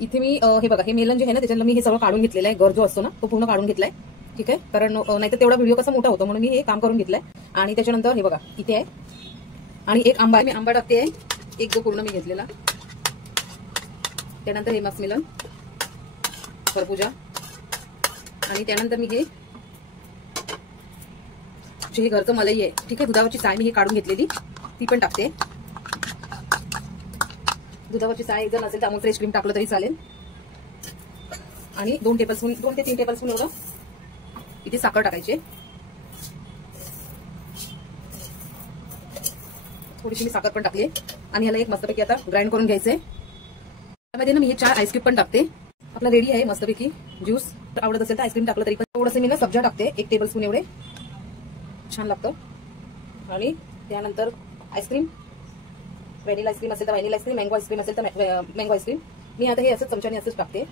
इथे मी हे बघा, हे मेलन जे आहे ना त्याच्यातलं मी हे सगळं काढून घेतलेलं आहे. गर जो असतो ना तो पूर्ण काढून घेतलाय. ठीक आहे, कारण नाहीतर तेवढा व्हिडिओ कसा मोठा होतो म्हणून मी हे काम करून घेतलंय. आणि त्याच्यानंतर हे बघा इथे आहे आणि एक आंबा, मी आंबा टाकते एक जो पूर्ण मी घेतलेला. त्यानंतर हे मस्क मेलन, खरबुजा आणि त्यानंतर मी हे घरचं मलई आहे. ठीक आहे, दुधावरची साय मी हे काढून घेतलेली ती पण टाकते. दुधावरची साय जर नसेल तर अमूल फ्रेश क्रीम टाकलं तरी चालेल. आणि 2 ते 3 टेबलस्पून एवढं इथे साखर टाकायची. थोडीशी मी साखर पण टाकली आणि ह्याला एक मस्तपैकी आता ग्राइंड करून घ्यायचंय. त्यामध्ये ना मी हे 4 आईस्क्रीम पण टाकते. आपला रेडी आहे मस्तपैकी ज्यूस. आवडत असेल तर आईस्क्रीम टाकलं तरी पण. थोडंसं मी ना सब्जा टाकते 1 टेबलस्पून एवढे, छान लागतं. आणि त्यानंतर आईस्क्रीम, व्हॅनिला आईस्क्रीम असेल तर व्हॅनिला आईस्क्रीम, मँगो आईस्क्रीम असेल तर मँगो आईस्क्रीम. मी आता हे असं चमच्याने असंच टाकते.